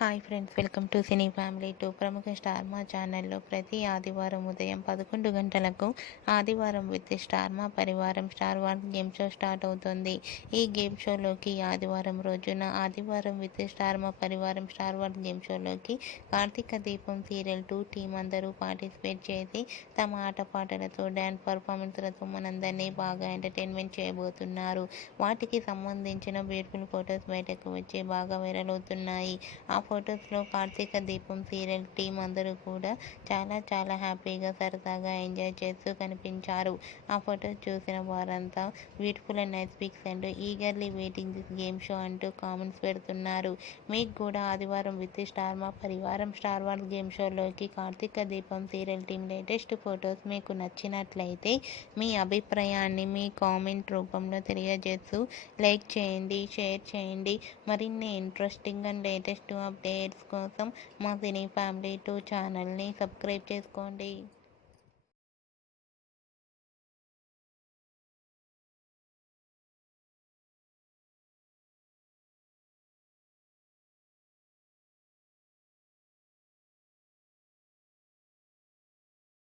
Hi friends, welcome to cine family 2. ప్రముఖ star మా ఛానల్లో ప్రతి ఆదివారం ఉదయం 11 గంటలకు ఆదివారం విత్ స్టార్ మా పరివారం star war game show start అవుతుంది. ఈ గేమ్ షోలోకి ఆదివారం రోజున ఆదివారం విత్ స్టార్ మా పరివారం స్టార్ వార్ గేమ్ షోలోకి కార్తీక దీపం సీరియల్ 2 టీం అందరూ పార్టిసిపేట్ చేసి తమ ఆటపాటలతో డ్యాన్స్ పర్ఫార్మెన్స్లతో మనందరినీ బాగా ఎంటర్టైన్మెంట్ చేయబోతున్నారు. వాటికి సంబంధించిన బ్యూటిఫుల్ ఫొటోస్ బయటకు వచ్చి బాగా వైరల్ అవుతున్నాయి. ఆ ఫొటోస్లో కార్తీక దీపం సీరియల్ టీం అందరూ కూడా చాలా హ్యాపీగా సరదాగా ఎంజాయ్ చేస్తూ కనిపించారు. ఆ ఫొటోస్ చూసిన వారంతా beautiful and nice pics and eagerly waiting this game show అంటూ కామెంట్స్ పెడుతున్నారు. మీకు కూడా ఆదివారం విత్ స్టార్ మా పరివారం స్టార్ వార్ గేమ్ షోలోకి Karthika Deepam serial team latest photos మీకు నచ్చినట్లయితే మీ అభిప్రాయాన్ని మీ కామెంట్ రూపంలో తెలియజేస్తూ లైక్ చేయండి, షేర్ చేయండి. మరిన్ని ఇంట్రెస్టింగ్ అండ్ లేటెస్ట్ అప్డేట్స్ కోసం మా సినీ ఫ్యామిలీ 2 ఛానల్ని సబ్స్క్రైబ్ చేసుకోండి.